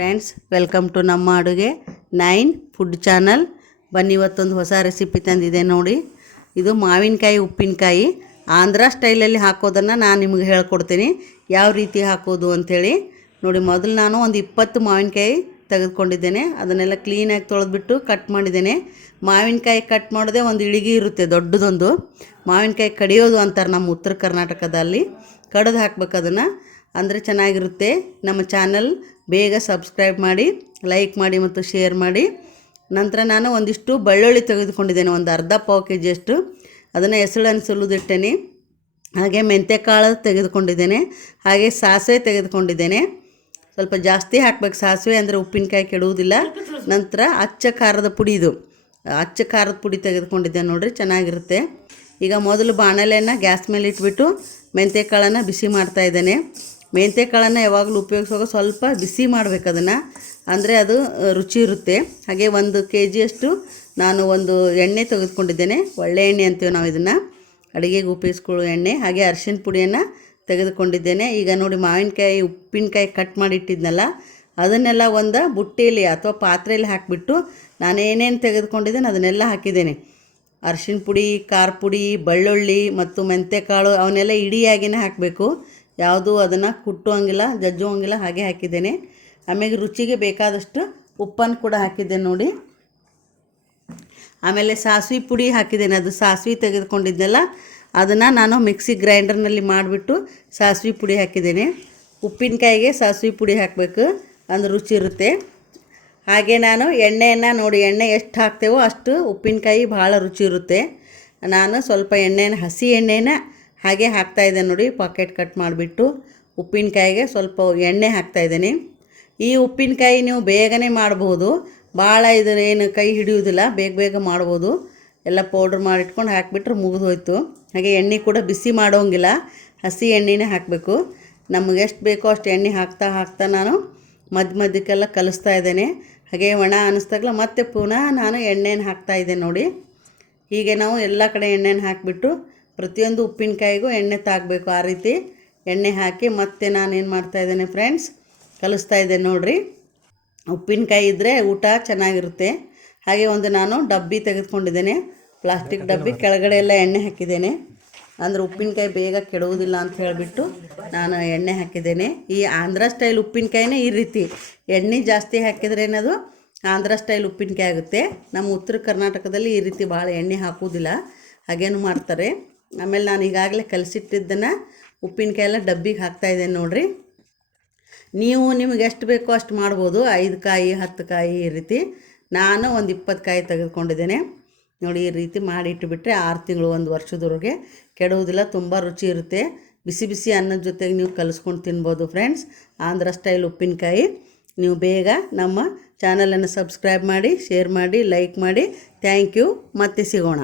Friends, welcome to ನಮ್ಮ ಅಡುಗೆ 9 food channel. ಬನ್ನಿ, ಇವತ್ತೊಂದು ಹೊಸ ರೆಸಿಪಿ ತಂದಿದೆ ನೋಡಿ. ಇದು ಮಾವಿನಕಾಯಿ ಉಪ್ಪಿನಕಾಯಿ ಆಂಧ್ರ ಸ್ಟೈಲಲ್ಲಿ ಹಾಕೋದನ್ನು ನಾನು ನಿಮಗೆ ಹೇಳ್ಕೊಡ್ತೀನಿ, ಯಾವ ರೀತಿ ಹಾಕೋದು ಅಂಥೇಳಿ ನೋಡಿ. ಮೊದಲು ನಾನು ಒಂದು 20 ಮಾವಿನಕಾಯಿ ತೆಗೆದುಕೊಂಡಿದ್ದೇನೆ. ಅದನ್ನೆಲ್ಲ ಕ್ಲೀನಾಗಿ ತೊಳೆದ್ಬಿಟ್ಟು ಕಟ್ ಮಾಡಿದ್ದೇನೆ. ಮಾವಿನಕಾಯಿ ಕಟ್ ಮಾಡೋದೇ ಒಂದು ಇಳಿಗೆ ಇರುತ್ತೆ, ದೊಡ್ಡದೊಂದು ಮಾವಿನಕಾಯಿ ಕಡಿಯೋದು ಅಂತಾರೆ ನಮ್ಮ ಉತ್ತರ ಕರ್ನಾಟಕದಲ್ಲಿ. ಕಡಿದು ಹಾಕ್ಬೇಕು ಅದನ್ನು, ಅಂದರೆ ಚೆನ್ನಾಗಿರುತ್ತೆ. ನಮ್ಮ ಚಾನಲ್ ಬೇಗ ಸಬ್ಸ್ಕ್ರೈಬ್ ಮಾಡಿ, ಲೈಕ್ ಮಾಡಿ ಮತ್ತು ಶೇರ್ ಮಾಡಿ. ನಂತರ ನಾನು ಒಂದಿಷ್ಟು ಬೆಳ್ಳುಳ್ಳಿ ತೆಗೆದುಕೊಂಡಿದ್ದೇನೆ, ಒಂದು ಅರ್ಧ ಪಾವು ಕೆ ಜಿಯಷ್ಟು. ಅದನ್ನು ಹೆಸಳನ್ನು ಸುಲಿದಿಟ್ಟೇನೆ. ಹಾಗೆ ಮೆಂತ್ಯಕಾಳು ತೆಗೆದುಕೊಂಡಿದ್ದೇನೆ, ಹಾಗೆ ಸಾಸಿವೆ ತೆಗೆದುಕೊಂಡಿದ್ದೇನೆ. ಸ್ವಲ್ಪ ಜಾಸ್ತಿ ಹಾಕ್ಬೇಕು ಸಾಸಿವೆ, ಅಂದರೆ ಉಪ್ಪಿನಕಾಯಿ ಕೆಡುವುದಿಲ್ಲ. ನಂತರ ಅಚ್ಚ ಖಾರದ ಪುಡಿ, ಇದು ಅಚ್ಚ ಖಾರದ ಪುಡಿ ತೆಗೆದುಕೊಂಡಿದ್ದೇನೆ ನೋಡಿರಿ, ಚೆನ್ನಾಗಿರುತ್ತೆ. ಈಗ ಮೊದಲು ಬಾಣಲೆಯನ್ನು ಗ್ಯಾಸ್ ಮೇಲೆ ಇಟ್ಬಿಟ್ಟು ಮೆಂತ್ಯಕಾಳನ್ನು ಬಿಸಿ ಮಾಡ್ತಾಯಿದ್ದೇನೆ. ಮೆಂತ್ಯಕಾಳನ್ನು ಯಾವಾಗಲೂ ಉಪಯೋಗಿಸುವಾಗ ಸ್ವಲ್ಪ ಬಿಸಿ ಮಾಡಬೇಕು ಅದನ್ನು, ಅಂದರೆ ಅದು ರುಚಿ ಇರುತ್ತೆ. ಹಾಗೆ 1 ಕೆ ಜಿಯಷ್ಟು ನಾನು ಒಂದು ಎಣ್ಣೆ ತೆಗೆದುಕೊಂಡಿದ್ದೇನೆ, ಒಳ್ಳೆ ಎಣ್ಣೆ ಅಂತೀವಿ ನಾವು ಇದನ್ನು, ಅಡುಗೆಗೆ ಉಪಯೋಗಿಸ್ಕೊಳ್ಳೋ ಎಣ್ಣೆ. ಹಾಗೆ ಅರಿಶಿನ ಪುಡಿಯನ್ನು ತೆಗೆದುಕೊಂಡಿದ್ದೇನೆ. ಈಗ ನೋಡಿ, ಮಾವಿನಕಾಯಿ ಉಪ್ಪಿನಕಾಯಿ ಕಟ್ ಮಾಡಿಟ್ಟಿದ್ನಲ್ಲ, ಅದನ್ನೆಲ್ಲ ಒಂದು ಬುಟ್ಟಿಯಲ್ಲಿ ಅಥವಾ ಪಾತ್ರೆಯಲ್ಲಿ ಹಾಕಿಬಿಟ್ಟು ನಾನೇನೇನು ತೆಗೆದುಕೊಂಡಿದ್ದೇನೆ ಅದನ್ನೆಲ್ಲ ಹಾಕಿದ್ದೇನೆ. ಅರಿಶಿನ ಪುಡಿ, ಖಾರ ಪುಡಿ, ಬೆಳ್ಳುಳ್ಳಿ ಮತ್ತು ಮೆಂತ್ಯಕಾಳು ಅವನ್ನೆಲ್ಲ ಇಡಿಯಾಗಿಯೇ ಹಾಕಬೇಕು, ಯಾವುದು ಅದನ್ನು ಕುಟ್ಟುವಂಗಿಲ್ಲ, ಜಜ್ಜುವಂಗಿಲ್ಲ, ಹಾಗೆ ಹಾಕಿದ್ದೇನೆ. ಆಮೇಲೆ ರುಚಿಗೆ ಬೇಕಾದಷ್ಟು ಉಪ್ಪನ್ನು ಕೂಡ ಹಾಕಿದ್ದೇನೆ ನೋಡಿ. ಆಮೇಲೆ ಸಾಸಿವೆ ಪುಡಿ ಹಾಕಿದ್ದೇನೆ, ಅದು ಸಾಸಿವೆ ತೆಗೆದುಕೊಂಡಿದ್ದೆಲ್ಲ ಅದನ್ನು ನಾನು ಮಿಕ್ಸಿ ಗ್ರೈಂಡರ್ನಲ್ಲಿ ಮಾಡಿಬಿಟ್ಟು ಸಾಸಿವೆ ಪುಡಿ ಹಾಕಿದ್ದೇನೆ. ಉಪ್ಪಿನಕಾಯಿಗೆ ಸಾಸಿವೆ ಪುಡಿ ಹಾಕಬೇಕು, ಅಂದ್ರೆ ರುಚಿ ಇರುತ್ತೆ. ಹಾಗೆ ನಾನು ಎಣ್ಣೆಯನ್ನು ನೋಡಿ, ಎಣ್ಣೆ ಎಷ್ಟು ಹಾಕ್ತೇವೋ ಅಷ್ಟು ಉಪ್ಪಿನಕಾಯಿ ಭಾಳ ರುಚಿ ಇರುತ್ತೆ. ನಾನು ಸ್ವಲ್ಪ ಹಸಿ ಎಣ್ಣೆನ ಹಾಗೆ ಹಾಕ್ತಾಯಿದ್ದೆ ನೋಡಿ, ಪಾಕೆಟ್ ಕಟ್ ಮಾಡಿಬಿಟ್ಟು ಉಪ್ಪಿನಕಾಯಿಗೆ ಸ್ವಲ್ಪ ಎಣ್ಣೆ ಹಾಕ್ತಾಯಿದ್ದೀನಿ. ಈ ಉಪ್ಪಿನಕಾಯಿ ನೀವು ಬೇಗನೆ ಮಾಡ್ಬೋದು, ಭಾಳ ಇದು ಏನು ಕೈ ಹಿಡಿಯೋದಿಲ್ಲ, ಬೇಗ ಬೇಗ ಮಾಡ್ಬೋದು. ಎಲ್ಲ ಪೌಡ್ರ್ ಮಾಡಿಟ್ಕೊಂಡು ಹಾಕಿಬಿಟ್ರೆ ಮುಗಿದು ಹೋಯ್ತು. ಹಾಗೆ ಎಣ್ಣೆ ಕೂಡ ಬಿಸಿ ಮಾಡೋಂಗಿಲ್ಲ, ಹಸಿ ಎಣ್ಣೆನೇ ಹಾಕಬೇಕು. ನಮಗೆ ಎಷ್ಟು ಬೇಕೋ ಅಷ್ಟು ಎಣ್ಣೆ ಹಾಕ್ತಾ ನಾನು ಮಧ್ಯಕ್ಕೆಲ್ಲ ಕಲಿಸ್ತಾ ಇದ್ದೇನೆ. ಹಾಗೆ ಒಣ ಅನ್ನಿಸ್ದಾಗಲ ಮತ್ತೆ ಪುನಃ ನಾನು ಎಣ್ಣೆನ ಹಾಕ್ತಾಯಿದ್ದೆ ನೋಡಿ. ಹೀಗೆ ನಾವು ಎಲ್ಲ ಕಡೆ ಎಣ್ಣೆನ ಹಾಕಿಬಿಟ್ಟು ಪ್ರತಿಯೊಂದು ಉಪ್ಪಿನಕಾಯಿಗೂ ಎಣ್ಣೆ ತಾಗಬೇಕು, ಆ ರೀತಿ ಎಣ್ಣೆ ಹಾಕಿ ಮತ್ತೆ ನಾನೇನು ಮಾಡ್ತಾಯಿದ್ದೇನೆ ಫ್ರೆಂಡ್ಸ್, ಕಲಿಸ್ತಾ ಇದ್ದೇನೆ ನೋಡಿರಿ. ಉಪ್ಪಿನಕಾಯಿ ಇದ್ದರೆ ಊಟ ಚೆನ್ನಾಗಿರುತ್ತೆ. ಹಾಗೆ ಒಂದು ನಾನು ಡಬ್ಬಿ ತೆಗೆದುಕೊಂಡಿದ್ದೇನೆ, ಪ್ಲಾಸ್ಟಿಕ್ ಡಬ್ಬಿ, ಕೆಳಗಡೆ ಎಲ್ಲ ಎಣ್ಣೆ ಹಾಕಿದ್ದೇನೆ, ಅಂದರೆ ಉಪ್ಪಿನಕಾಯಿ ಬೇಗ ಕೆಡುವುದಿಲ್ಲ ಅಂತ ಹೇಳಿಬಿಟ್ಟು ನಾನು ಎಣ್ಣೆ ಹಾಕಿದ್ದೇನೆ. ಈ ಆಂಧ್ರ ಸ್ಟೈಲ್ ಉಪ್ಪಿನಕಾಯಿನೇ ಈ ರೀತಿ ಎಣ್ಣೆ ಜಾಸ್ತಿ ಹಾಕಿದ್ರೆ ಏನದು ಆಂಧ್ರ ಸ್ಟೈಲ್ ಉಪ್ಪಿನಕಾಯಿ ಆಗುತ್ತೆ. ನಮ್ಮ ಉತ್ತರ ಕರ್ನಾಟಕದಲ್ಲಿ ಈ ರೀತಿ ಭಾಳ ಎಣ್ಣೆ ಹಾಕುವುದಿಲ್ಲ, ಹಾಗೇನು ಮಾಡ್ತಾರೆ. ಆಮೇಲೆ ನಾನು ಈಗಾಗಲೇ ಕಲಸಿಟ್ಟಿದ್ದನ್ನು ಉಪ್ಪಿನಕಾಯಿ ಎಲ್ಲ ಡಬ್ಬಿಗೆ ಹಾಕ್ತಾಯಿದ್ದೇನೆ ನೋಡಿರಿ. ನೀವು ನಿಮಗೆ ಎಷ್ಟು ಬೇಕೋ ಅಷ್ಟು ಮಾಡ್ಬೋದು, 5 ಕಾಯಿ 10 ಕಾಯಿ ಈ ರೀತಿ. ನಾನು ಒಂದು 20 ಕಾಯಿ ತೆಗೆದುಕೊಂಡಿದ್ದೇನೆ ನೋಡಿ. ಈ ರೀತಿ ಮಾಡಿ ಇಟ್ಟುಬಿಟ್ರೆ 6 ತಿಂಗಳು 1 ವರ್ಷದವರೆಗೆ ಕೆಡುವುದಿಲ್ಲ, ತುಂಬ ರುಚಿ ಇರುತ್ತೆ. ಬಿಸಿ ಬಿಸಿ ಅನ್ನದ ಜೊತೆಗೆ ನೀವು ಕಲಿಸ್ಕೊಂಡು ತಿನ್ಬೋದು ಫ್ರೆಂಡ್ಸ್, ಆಂಧ್ರ ಸ್ಟೈಲ್ ಉಪ್ಪಿನಕಾಯಿ. ನೀವು ಬೇಗ ನಮ್ಮ ಚಾನಲನ್ನು ಸಬ್ಸ್ಕ್ರೈಬ್ ಮಾಡಿ, ಶೇರ್ ಮಾಡಿ, ಲೈಕ್ ಮಾಡಿ. Thank you. ಮತ್ತೆ ಸಿಗೋಣ.